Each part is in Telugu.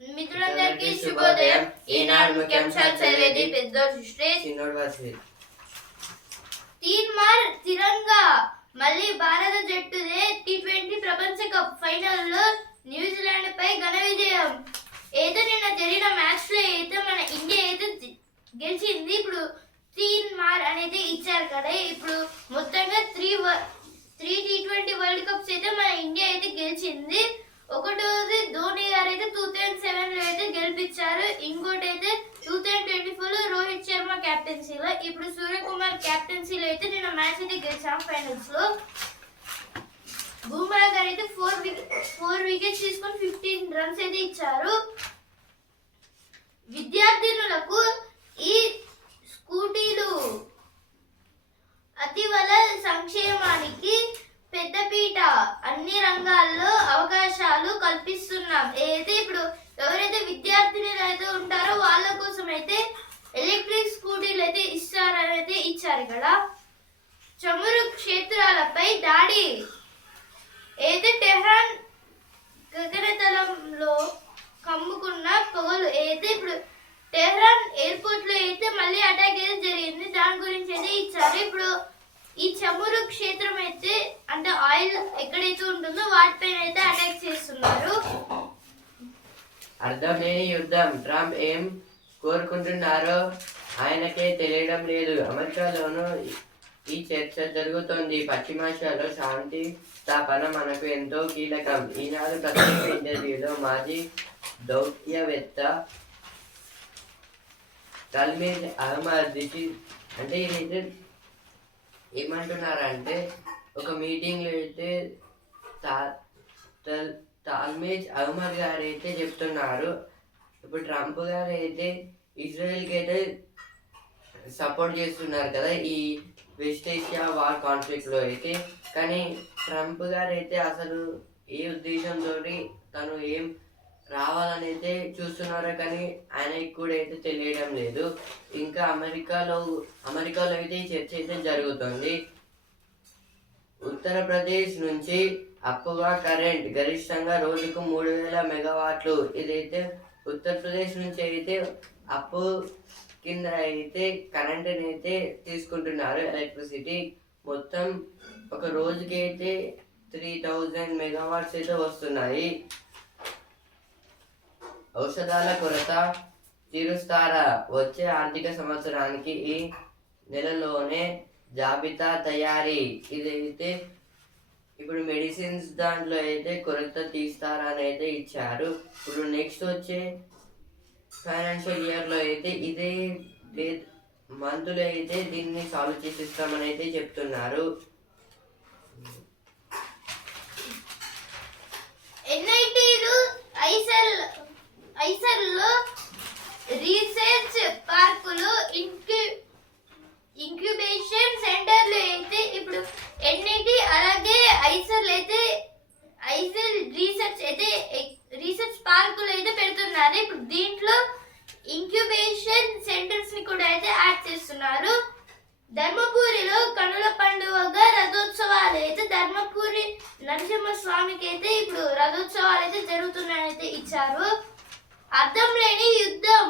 మిత్రులందరికీ శుభోదయం. ఈనాడు ముఖ్యాంశాలు చదివేది పెద్దోడు సృష్టి. తీన్ మార్ తిరంగా మళ్ళీ భారత జట్టుదే టీ20 ప్రపంచ కప్ ఫైనల్ లో న్యూజిలాండ్ పై ఘన విజయం. ఏదో నిన్న జరిగిన మ్యాచ్ లో అయితే మన ఇండియా అయితే గెలిచింది. ఇప్పుడు తీన్ మార్ అనేది ఇచ్చారు కదా, ఇప్పుడు మొత్తంగా త్రీ టీ20 వరల్డ్ కప్స్ అయితే మన ఇండియా అయితే గెలిచింది. ఒకటోది ధోని గారు అయితే 2007 లో అయితే గెలిపించారు. ఇంకోటి అయితే 2024 లో రోహిత్ శర్మ కెప్టెన్సీలో, ఇప్పుడు సూర్యకుమార్ కెప్టెన్సీలో అయితే నిన్న మ్యాచ్ అయితే గెలిచాం ఫైనల్స్ లో. బూమ్రా గారు అయితే 4 వికెట్స్ తీసుకొని 15 రన్స్ అయితే ఇచ్చారు. విద్యార్థినులకు ఈ స్కూటీలు అతివల సంక్షేమానికి పెద్దపీట, అన్ని రంగాల్లో అవకాశాలు కల్పిస్తున్నాం. అయితే ఇప్పుడు ఎవరైతే విద్యార్థినులు అయితే ఉంటారో వాళ్ళ కోసం అయితే ఎలక్ట్రిక్ స్కూటీలు అయితే ఇచ్చారు ఇక్కడ. చమురు క్షేత్రాలపై దాడి అయితే టెహ్రాన్ గగనతలంలో కమ్ముకున్న పొగలు అయితే ఇప్పుడు టెహ్రాన్ ఎయిర్పోర్ట్ లో అయితే మళ్ళీ అటాక్ అయితే జరిగింది. దాని గురించి అయితే ఇచ్చారు. ఇప్పుడు ఈ చమురు క్షేత్రం అయితే అంటే ఆయిల్ ఎక్కడైతే ఉంటుందో వాటిపైన అయితే అటాక్ చేస్తున్నారు. అర్థమేని యుద్ధం. ట్రంప్ ఏం కోరుకుంటున్నారో ఆయనకే తెలియడం లేదు. అమెరికాలోనూ ఈ చర్చ జరుగుతోంది. పశ్చిమాసియాలో శాంతి స్థాపన మనకు ఎంతో కీలకం. ఈనాడు ప్రత్యేక ఇంటర్వ్యూలో మాజీ దౌత్యవేత్త తల్మీజ్ అహ్మద్ అంటే ఇదైతే ఏమంటున్నారంటే ఒక మీటింగ్లో అయితే తల్మీజ్ అహ్మద్ గారు అయితే చెప్తున్నారు, ఇప్పుడు ట్రంప్ గారు అయితే ఇజ్రాయెల్కి అయితే సపోర్ట్ చేస్తున్నారు కదా ఈ వెస్ట్ ఏషియా వార్ కాన్ఫ్లిక్ట్లో అయితే. కానీ ట్రంప్ గారు అయితే అసలు ఏ ఉద్దేశంతో తను ఏం రావాలని అయితే చూస్తున్నారో కానీ ఆయనకి కూడా అయితే తెలియడం లేదు. ఇంకా అమెరికాలో అయితే ఈ చర్చ అయితే జరుగుతుంది. ఉత్తరప్రదేశ్ నుంచి అప్పుగా కరెంట్ గరిష్టంగా రోజుకు 3000 మెగావాట్లు. ఇదైతే ఉత్తరప్రదేశ్ నుంచి అయితే అప్పు కింద అయితే కరెంట్ని అయితే తీసుకుంటున్నారు. ఎలక్ట్రిసిటీ మొత్తం ఒక రోజుకి అయితే 3000 మెగావాట్స్ అయితే వస్తున్నాయి. ఔషధాల కొరత తీరుస్తారా? వచ్చే ఆర్థిక సంవత్సరానికి ఈ నెలలోనే జాబితా తయారీ. ఇదైతే ఇప్పుడు మెడిసిన్స్ దాంట్లో అయితే కొరత తీస్తారా అని అయితే ఇచ్చారు. ఇప్పుడు నెక్స్ట్ వచ్చే ఫైనాన్షియల్ ఇయర్లో అయితే ఇదే మంత్లో అయితే దీన్ని సాల్వ్ చేసిస్తామని అయితే చెప్తున్నారు. ఐసర్లో రీసెర్చ్ పార్కులు, ఇంక్యుబేషన్ సెంటర్లు అయితే ఇప్పుడు ఎన్ఐటి అలాగే ఐసర్ రీసెర్చ్ పార్కులు అయితే పెడుతున్నారు. ఇప్పుడు దీంట్లో ఇంక్యుబేషన్ సెంటర్స్ ని కూడా అయితే యాడ్ చేస్తున్నారు. ధర్మపురిలో కనుల పండుగగా రథోత్సవాలు అయితే ధర్మపురి నరసింహస్వామికి అయితే ఇప్పుడు రథోత్సవాలు అయితే జరుగుతున్నాయైతే ఇచ్చారు. అర్థం లేని యుద్ధం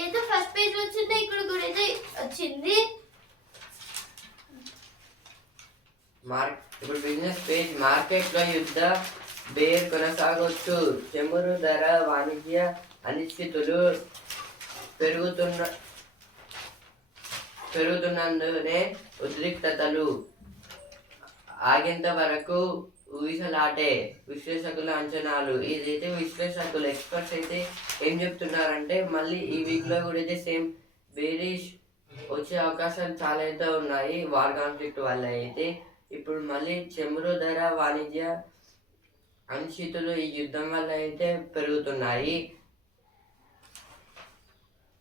ఏదో ఫస్ట్ పేజ్ వచ్చింది, ఇక్కడ కూడా అయితే వచ్చింది. ఇప్పుడు బిజినెస్ పేజ్. మార్కెట్ లో యుద్ధ బేర్ కొనసాగొచ్చు. చమురు ధర, వాణిజ్య అనిశ్చితులు పెరుగుతున్నందునే ఉద్రిక్తతలు ఆగేంత వరకు ఊగిసలాటే విశ్లేషకుల అంచనాలు. ఇదైతే విశ్లేషకులు ఎక్స్పర్ట్స్ అయితే ఏం చెప్తున్నారంటే మళ్ళీ ఈ వీక్లో కూడా అయితే సేమ్ బేరిష్ వచ్చే అవకాశాలు చాలా అయితే ఉన్నాయి వార్ కాన్ఫ్లిక్ట్ వల్ల అయితే. ఇప్పుడు మళ్ళీ చమురు ధర, వాణిజ్య అనిశ్చితులు ఈ యుద్ధం వల్ల అయితే పెరుగుతున్నాయి.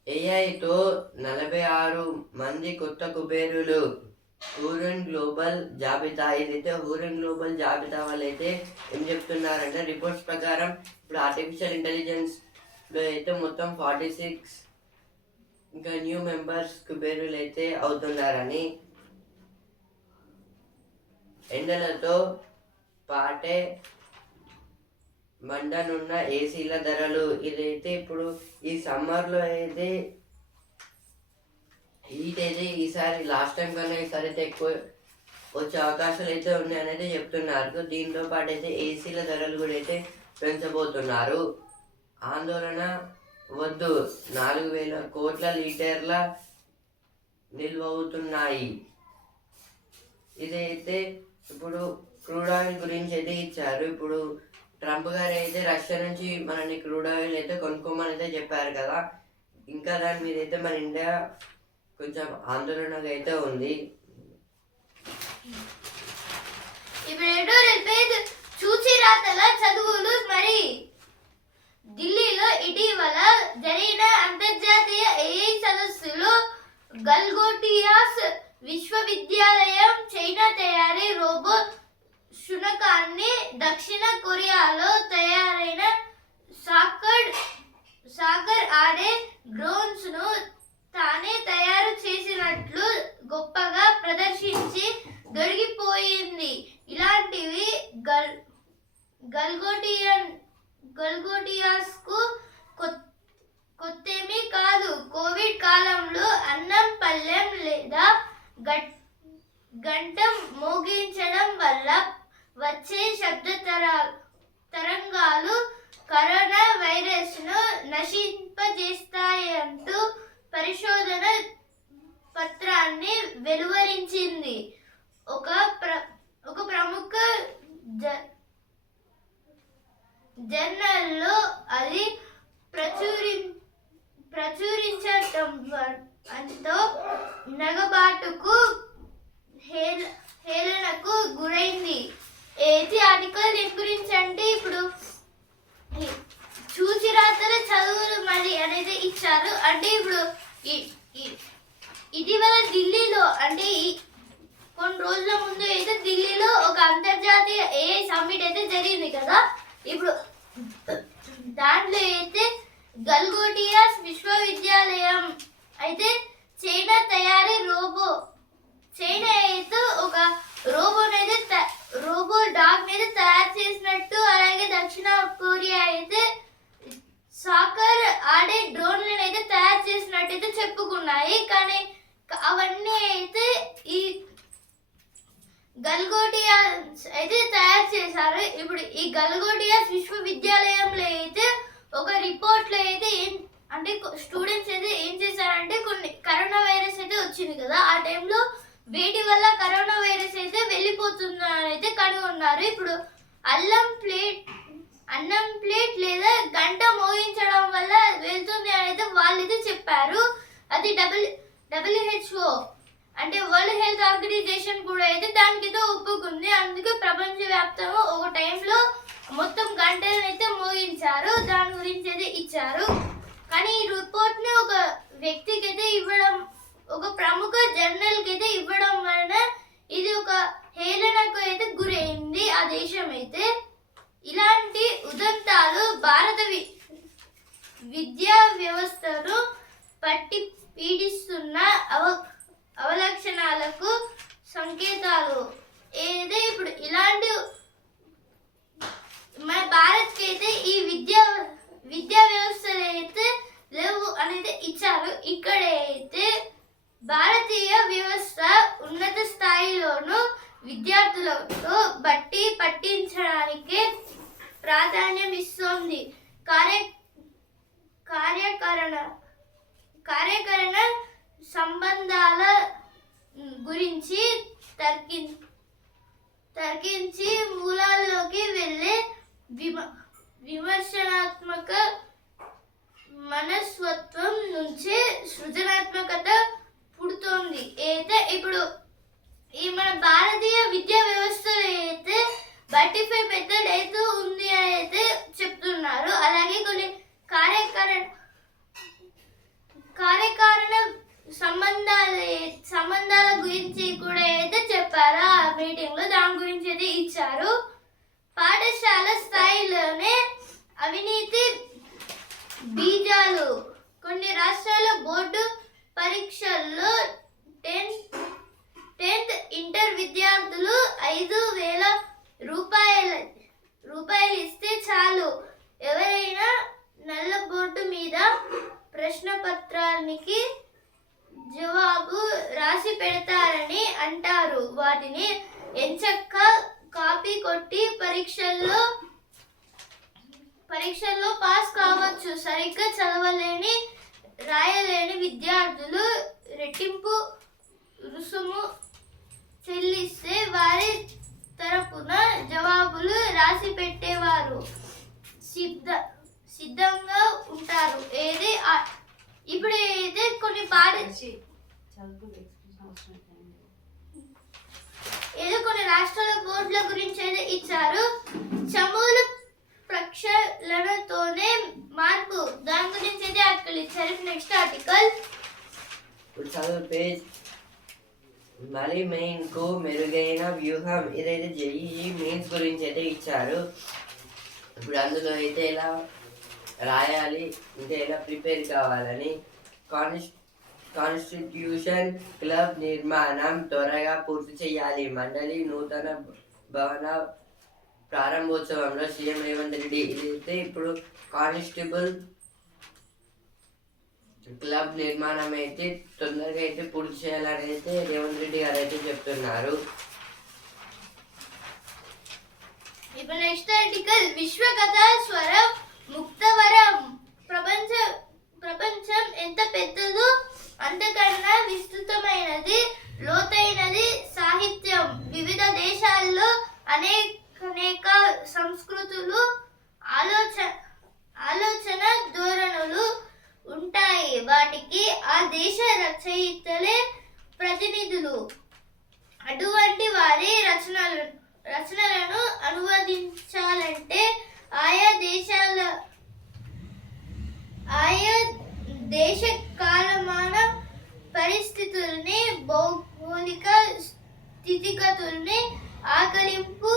ఏఐతో 46 మంది కొత్త కుబేరులు. హూరన్ గ్లోబల్ జాబితా. ఇదైతే హూరన్ గ్లోబల్ జాబితా వాళ్ళు అయితే ఏం చెప్తున్నారంటే రిపోర్ట్స్ ప్రకారం ఇప్పుడు ఆర్టిఫిషియల్ ఇంటెలిజెన్స్ లో అయితే మొత్తం 46 ఇంకా న్యూ మెంబర్స్ కుబేరులు అయితే అవుతున్నారని. ఎండలతో పాటే మండనున్న ఏసీల ధరలు ఇదైతే ఇప్పుడు ఈ సమ్మర్లో అయితే హీట్ అయితే ఈసారి లాస్ట్ టైం కన్నా ఈసారి అయితే ఎక్కువ వచ్చే అవకాశాలు అయితే ఉన్నాయని అయితే చెప్తున్నారు. దీంతో పాటు అయితే ఏసీల ధరలు కూడా అయితే పెంచబోతున్నారు. ఆందోళన వద్దు, 4,000 కోట్ల లీటర్ల నిల్వ అవుతున్నాయి. ఇదైతే ఇప్పుడు క్రూడ్ ఆయిల్ గురించి అయితే ఇచ్చారు. ఇప్పుడు ట్రంప్ గారు అయితే రష్యా నుంచి మనని క్రూడ్ ఆయిల్ అయితే కొనుక్కోమని అయితే చెప్పారు కదా. ఇంకా దాని మీద అయితే మన ఇండియా కొంచెం ఆందోళనగా అయితే ఉంది. ఇప్పుడు చూచి రాతల చదువులు మరి ఢిల్లీలో ఇటీవల జరిగిన అంతర్జాతీయ ఏఐ సదస్సులో గల్గోటియాస్ విశ్వవిద్యాలయం చైనా తయారీ రోబో శునకాన్ని దక్షిణ కొరియాలో తయారైన సాకర్ ఆడే డ్రోన్స్ ను తానే తయారు చేసినట్లు గొప్పగా ప్రదర్శించి దొరికిపోయింది. ఇలాంటివి గల్గోటియాస్ కు కొత్తేమీ కాదు. కోవిడ్ కాలంలో అన్నం పళ్ళెం లేదా గంటం మోగించడం వల్ల వచ్చే శబ్ద తరంగాలు కరోనా వైరస్ ను నశింపజేస్తాయంటూ పరిశోధన పత్రాన్ని వెలువరించింది. ఒక ప్రముఖ జర్నల్లో అది ప్రచురించడంతో నగబాటుకు హేళనకు గురైంది. ఏది ఆర్టికల్ దీని గురించి అంటే ఇప్పుడు చూచిరాతల చదువులు మరి అనేది ఇచ్చారు. అంటే ఇప్పుడు ఇటీవల ఢిల్లీలో అంటే కొన్ని రోజుల ముందు అయితే ఢిల్లీలో ఒక అంతర్జాతీయ ఏఐ సమ్మిట్ అయితే జరిగింది కదా. ఇప్పుడు దాంట్లో అయితే గల్గోటియాస్ విశ్వవిద్యాలయం అయితే చైనా తయారీ చైనా అయితే ఒక రోబో డాగ్ మీద తయారు చేసినట్టు, అలాగే దక్షిణ కొరియా అయితే సాకర్ ఆడే డ్రోన్లను అయితే తయారు చేసినట్టు అయితే చెప్పుకున్నాయి. కానీ అవన్నీ అయితే ఈ గల్గోటియాస్ అయితే తయారు చేశారు. ఇప్పుడు ఈ గల్గోటియాస్ విశ్వవిద్యాలయంలో అయితే ఒక రిపోర్ట్ లో అయితే అంటే స్టూడెంట్స్ అయితే ఏం చేశారంటే కొన్ని కరోనా వైరస్ అయితే వచ్చింది కదా, ఆ టైంలో వేటి వల్ల కరోనా వైరస్ అయితే వెళ్ళిపోతుందని అయితే కనుగొన్నారు. ఇప్పుడు అన్నం ప్లేట్ లేదా గంట మోగించడం వల్ల వెళ్తుంది అని అయితే వాళ్ళైతే చెప్పారు. అది WHO అంటే వరల్డ్ హెల్త్ ఆర్గనైజేషన్ కూడా అయితే దానికైతే ఒప్పుకుంది. అందుకే ప్రపంచవ్యాప్తంగా ఒక టైంలో మొత్తం గంటలను అయితే మోగించారు. దాని గురించి అయితే ఇచ్చారు. కానీ ఈ రిపోర్ట్ ని ఒక వ్యక్తికి అయితే ఇవ్వడం, ఒక ప్రముఖ జర్నల్ కి అయితే ఇవ్వడం వలన ఇది ఒక హేళనకు అయితే గురైంది ఆ దేశం అయితే. ఇలాంటి ఉదంతాలు భారత విద్యా వ్యవస్థను పట్టి పీడిస్తున్న అవలక్షణాలకు సంకేతాలు. ఏదైతే ఇప్పుడు ఇలాంటి మన భారత్కి అయితే ఈ విద్యా వ్యవస్థలు అయితే లేవు అనేది ఇచ్చారు. ఇక్కడ అయితే భారతీయ వ్యవస్థ ఉన్నత స్థాయిలోనూ విద్యార్థులతో బట్టి పట్టించడానికి ప్రాధాన్యం ఇస్తుంది. కార్యకరణ సంబంధాల గురించి తర్కించి మూలాల్లోకి వెళ్ళే విమర్శనాత్మక మనస్తత్వం నుంచి సృజనాత్మకత పుడుతోంది. అయితే ఇప్పుడు ఈ మన భారతీయ విద్యా వ్యవస్థలో అయితే బట్టిఫై మెథడ్ అయితే ఉంది అని అయితే చెప్తున్నారు. అలాగే కొన్ని కార్యకారణ సంబంధాల గురించి కూడా అయితే చెప్పారు ఆ మీటింగ్ లో. దాని గురించి అయితే ఇచ్చారు. పాఠశాల స్థాయిలోనే అవినీతి బీజాలు. కొన్ని రాష్ట్రాల బోర్డు పరీక్షల్లో 10th ఇంటర్ విద్యార్థులు 5,000 రూపాయలు ఇస్తే చాలు ఎవరైనా నల్ల బోర్డు మీద ప్రశ్న పత్రానికి జవాబు రాసి పెడతారని అంటారు. వాటిని ఎంచక్క కాపీ కొట్టి పరీక్షల్లో పాస్ కావచ్చు. సరిగ్గా చదవలేని రాయలేని విద్యార్థులు రెట్టింపు రుసుము చెల్లిస్తే వారి తరపున జవాబులు రాసి పెట్టేవారు సిద్ధంగా ఉంటారు. ఇప్పుడు అయితే కొన్ని కొన్ని రాష్ట్రాల బోర్డుల గురించి అయితే ఇచ్చారు. చమూలు ప్రక్షాళనతోనే మార్పు, దాని గురించి అయితే ఆర్టికల్ ఇచ్చారు. నెక్స్ట్ ఆర్టికల్ పేజ్ మళ్ళీ మెయిన్ కు మెరుగైన వ్యూహం. ఇదైతే జేఈఈ మెయిన్స్ గురించి అయితే ఇచ్చారు. ఇప్పుడు అందులో అయితే ఎలా రాయాలి, ఇంకా ఎలా ప్రిపేర్ కావాలని. కాన్స్టిట్యూషన్ క్లబ్ నిర్మాణం త్వరగా పూర్తి చేయాలి. మండలి నూతన భవన ప్రారంభోత్సవంలో సీఎం రేవంత్ రెడ్డి. ఇదైతే ఇప్పుడు కానిస్టేబుల్ క్లబ్ నిర్మాణం అయితే తొందరగా అయితే పూర్తి చేయాలని అయితే రేవంత్ రెడ్డి గారు అయితే చెప్తున్నారు. ఇప్పుడు నెక్స్ట్ ఆర్టికల్ విశ్వకథా స్వరం ముక్తవరం. ప్రపంచం ఎంత పెద్దదో అంతకన్నా విస్తృతమైనది, లోతైనది సాహిత్యం. వివిధ దేశాల్లో అనేక సంస్కృతులు, ఆలోచన ధోరణులు ఉంటాయి. వాటికి ఆ దేశ రచయితలే ప్రతినిధులు. అటువంటి వారి రచనలను అనువదించాలంటే ఆయా దేశ కాలమాన పరిస్థితుల్ని, భౌగోళిక స్థితిగతుల్ని ఆకలింపు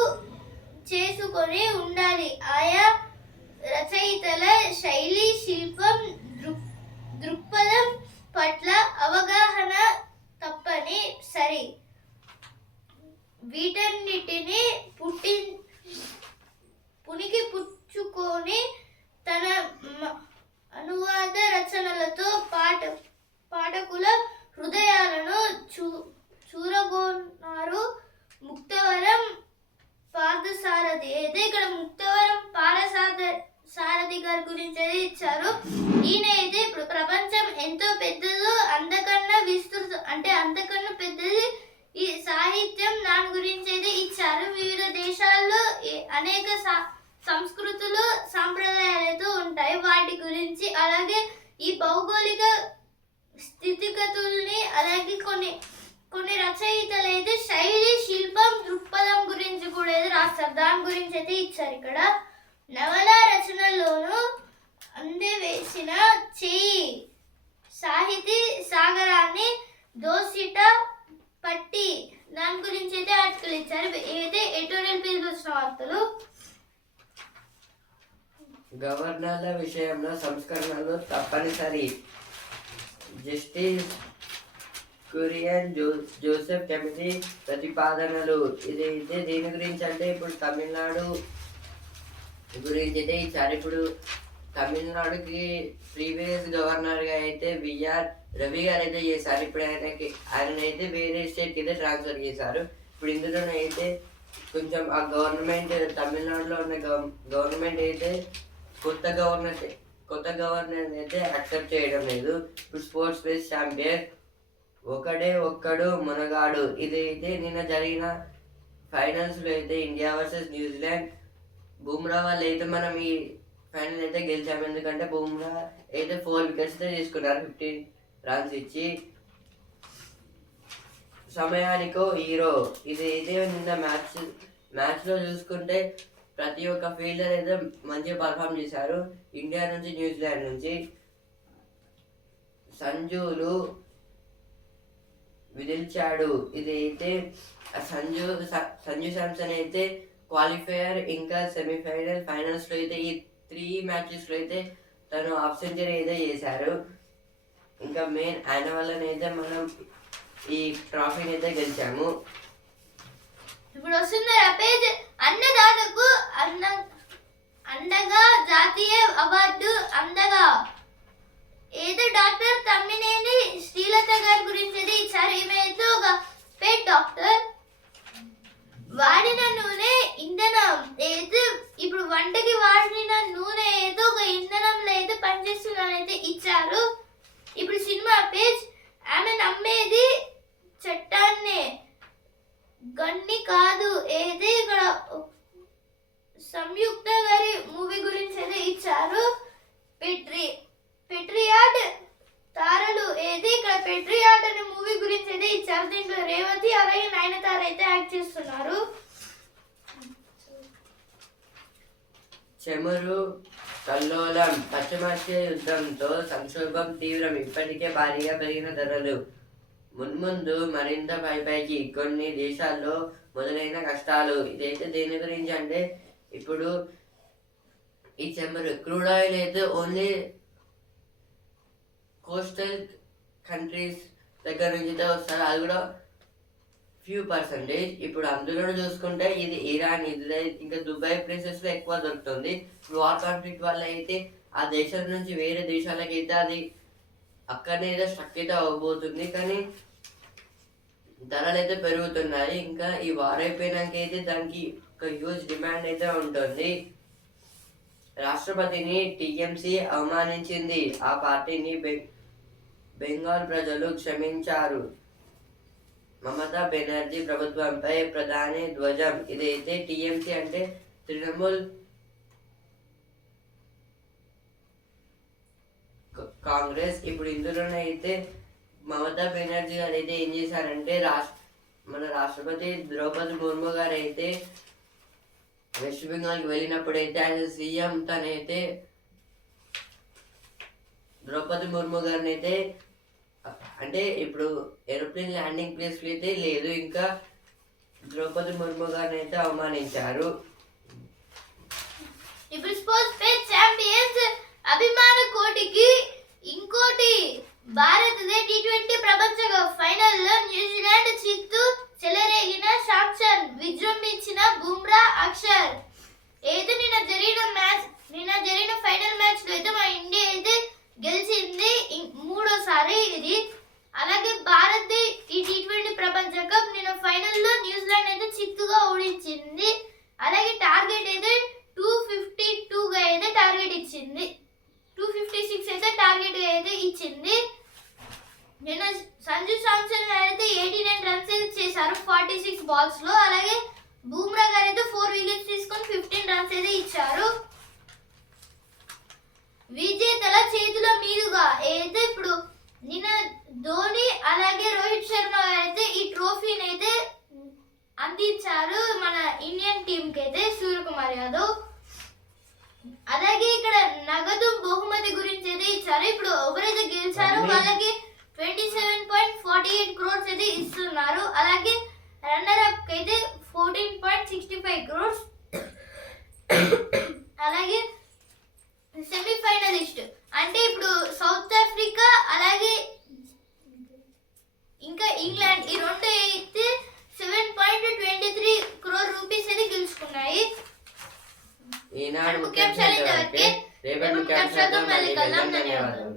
చేసుకొని ఉండాలి. ఆయా రచయితల శైలి, శిల్పం, దృక్పథం పట్ల అవగాహన తప్పని సరి. వీటన్నిటిని పునికి పుచ్చుకొని తన అనువాద రచనలతో పాఠకుల హృదయాలను చూరగొన్నారు ముక్తవరం పార్థసారథి. అయితే ఇక్కడ ముక్తవరం పార్థసారథి గారి గురించి అయితే ఇచ్చారు. ఈయన అయితే ఇప్పుడు ప్రపంచం ఎంతో పెద్దదో అంతకన్నా అంతకన్నా పెద్దది ఈ సాహిత్యం, దాని గురించి అయితే ఇచ్చారు. వివిధ దేశాల్లో అనేక సంస్కృతులు, సాంప్రదాయాలతో ఉంటాయి. వాటి గురించి, అలాగే ఈ భౌగోళిక స్థితిగతుల్ని, అలాగే కొన్ని రచయితలు అయితే శైలి, శిల్పం, దృక్పథం గురించి కూడా అయితే రాస్తారు. దాని గురించి అయితే ఇచ్చారు. ఇక్కడ నవల రచనలోను అందవేసిన చేయి సాహితీ సాగరాన్ని దోసిట పట్టి, దాని గురించి అయితే ఆర్టికల్ ఇచ్చారు. ఏదైతే ఎడిటోరియల్ పేజ్ వచ్చిన వార్తలు. గవర్నర్ల విషయంలో సంస్కరణలు తప్పనిసరి. జస్టిస్ కురియన్ జోసెఫ్ కమిటీ ప్రతిపాదనలు. ఇదైతే దీని గురించి అంటే ఇప్పుడు తమిళనాడు గురించి అయితే ఇచ్చారు. ఇప్పుడు తమిళనాడుకి ప్రీవియస్ గవర్నర్గా అయితే విఆర్ రవి గారు అయితే చేశారు. ఇప్పుడు ఆయనైతే వేరే స్టేట్కి అయితే ట్రాన్స్ఫర్ చేశారు. ఇప్పుడు ఇందులోనైతే కొంచెం ఆ గవర్నమెంట్, తమిళనాడులో ఉన్న గవర్నమెంట్ అయితే కొత్త గవర్నర్ అయితే యాక్సెప్ట్ చేయడం లేదు. ఇప్పుడు స్పోర్ట్స్ బేస్ ఛాంపియన్ ఒక్కడు మునగాడు. ఇదైతే నిన్న జరిగిన ఫైనల్స్లో అయితే ఇండియా వర్సెస్ న్యూజిలాండ్. బుమ్రా వాళ్ళు అయితే మనం ఈ ఫైనల్ అయితే గెలిచాము. ఎందుకంటే బుమ్రా అయితే 4 వికెట్స్ తీసుకున్నారు, 15 రన్స్ ఇచ్చి. సమయానికో హీరో. ఇదైతే నిన్న మ్యాచ్లో చూసుకుంటే ప్రతి ఒక్క ఫీల్డర్ అయితే మంచిగా పర్ఫామ్ చేశారు. ఇండియా నుంచి, న్యూజిలాండ్ నుంచి. సంజులు విదిల్చాడు. ఇదైతే సంజు శాంసన్ అయితే క్వాలిఫైయర్, ఇంకా సెమీఫైనల్, ఫైనల్స్లో అయితే ఈ 3 మ్యాచెస్లో అయితే తను హాఫ్ సెంచరీ అయితే చేశారు. ఇంకా మెయిన్ ఆయన వల్లనైతే మనం ఈ ట్రాఫీని అయితే గెలిచాము. ఇప్పుడు వస్తుంది పేజ్ అన్నదాతకు అండగా జాతీయ అవార్డు అందగా ఏదో డాక్టర్ తమ్మినేని శ్రీలత గారి గురించి అయితే ఇచ్చారు. ఈమె అయితే ఒక పెట్ డాక్టర్. వాడిన నూనె ఇంధనం అయితే ఇప్పుడు వంటకి వాడిన నూనె అయితే ఒక ఇంధనంలో అయితే పనిచేస్తుందని అయితే ఇచ్చారు. ఇప్పుడు సినిమా పేజ్ ఆమె నమ్మేది చట్టాన్నే గన్ని కాదు ఏది ఇక్కడ సంయుక్త గారి మూవీ గురించి అయితే ఇచ్చారు. పెట్రియాట్ తారలు ఏది ఇక్కడ పెట్రియాట్ అనే మూవీ గురించి అయితే ఇచ్చారు. దీంట్లో రేవతి అలాగే నయనతార అయితే యాక్ట్ చేస్తున్నారు. చెమురు కల్లోలం పశ్చిమాసియా యుద్ధంతో సంక్షోభం తీవ్రం. ఇప్పటికే భారీగా పెరిగిన ధరలు మున్ముందు మరింత పైకి కొన్ని దేశాల్లో మొదలైన కష్టాలు. ఇదైతే దేని గురించి అంటే ఇప్పుడు ఈ చెమరు క్రూడ్ ఆయిల్ అయితే ఓన్లీ కోస్టల్ కంట్రీస్ దగ్గర నుంచి అయితే వస్తారు. అది కూడా ఫ్యూ పర్సెంటేజ్. ఇప్పుడు అందులో చూసుకుంటే ఇది ఇరాన్, ఇజ్రాయెల్ ఇంకా దుబాయ్ ప్లేసెస్లో ఎక్కువ దొరుకుతుంది. వార్ కాన్ఫ్లిక్ట్ వల్ల అయితే ఆ దేశం నుంచి వేరే దేశాలకి అయితే అది అక్కడనే ఏదో స్ట్రక్ అయితే అవ్వబోతుంది. కానీ ధరలు అయితే పెరుగుతున్నాయి. ఇంకా ఈ వార్ అయిపోయినాక అయితే దానికి ఒక హ్యూజ్ డిమాండ్ అయితే ఉంటుంది. రాష్ట్రపతిని టీఎంసీ అవమానించింది. ఆ పార్టీని బెంగాల్ ప్రజలు క్షమించారు. మమతా బెనర్జీ ప్రభుత్వంపై ప్రధాని ధ్వజం. ఇదైతే టీఎంసీ అంటే తృణమూల్ కాంగ్రెస్. ఇప్పుడు ఇందులోనే అయితే మమతా బెనర్జీ గారు అయితే ఏం చేశారంటే మన రాష్ట్రపతి ద్రౌపది ముర్ము గారు అయితే వెస్ట్ బెంగాల్కి వెళ్ళినప్పుడైతే ఆయన సీఎం తనైతే ద్రౌపది ముర్ము గారిని అయితే అంటే ఇప్పుడు ఏరోప్లేన్ ల్యాండింగ్ ప్లేస్లో అయితే లేదు. ఇంకా ద్రౌపది ముర్ము గారిని అయితే అవమానించారు. ఇప్పుడు స్పోర్ట్స్ పేజ్ ఛాంపియన్స్ అభిమాన కోటికి ఇంకోటి భారత్దే టీ20 ప్రపంచ కప్ ఫైనల్లో న్యూజిలాండ్ చిత్తు చెలరేగిన శాంసన్ విజృంభించిన బుమ్రా అక్షర్. ఏదో నిన్న జరిగిన ఫైనల్ మ్యాచ్ లో అయితే మన ఇండియా అయితే గెలిచింది మూడోసారి ఇది. అలాగే భారత్ ఈ టీ20 ప్రపంచ కప్ నిన్న ఫైనల్లో న్యూజిలాండ్ అయితే చిత్తుగా ఓడించింది. అలాగే టార్గెట్ అయితే 252 గా అయితే టార్గెట్ ఇచ్చింది. 256 అయితే టార్గెట్ అయితే ఇచ్చింది. నిన్న సంజు శాంసన్ గారు అయితే 89 రన్స్ అయితే చేశారు 46 బాల్స్ లో. అలాగే బూమ్రా గారు అయితే 4 వికెట్స్ తీసుకొని 15 రన్స్ అయితే ఇచ్చారు. విజేతల చేతుల మీదుగా అయితే ఇప్పుడు నిన్న ధోని అలాగే రోహిత్ శర్మ గారు అయితే ఈ ట్రోఫీని అయితే అందించారు మన ఇండియన్ టీమ్ కి అయితే సూర్యకుమార్ యాదవ్. అలాగే ఇక్కడ నగదు బహుమతి గురించి అయితే ఇచ్చారు. ఇప్పుడు ఎవరైతే గెలిచారో వాళ్ళకి 27.48 crores అయితే ఇస్తున్నారు. అలాగే రన్నర్ అప్ అయితే 14.65 crores. అలాగే సెమీఫైనలిస్ట్ అంటే ఇప్పుడు సౌత్ ఆఫ్రికా అలాగే ఇంకా ఇంగ్లాండ్ ఈ రెండు అయితే 7.23 crore రూపీస్ అయితే గెలుచుకున్నాయి. ఈనాడు ముఖ్యాంశాలు ఇంతవరకే. రేపటి ముఖ్యాంశాలతో మళ్ళీ కలుద్దాం. ధన్యవాదాలు.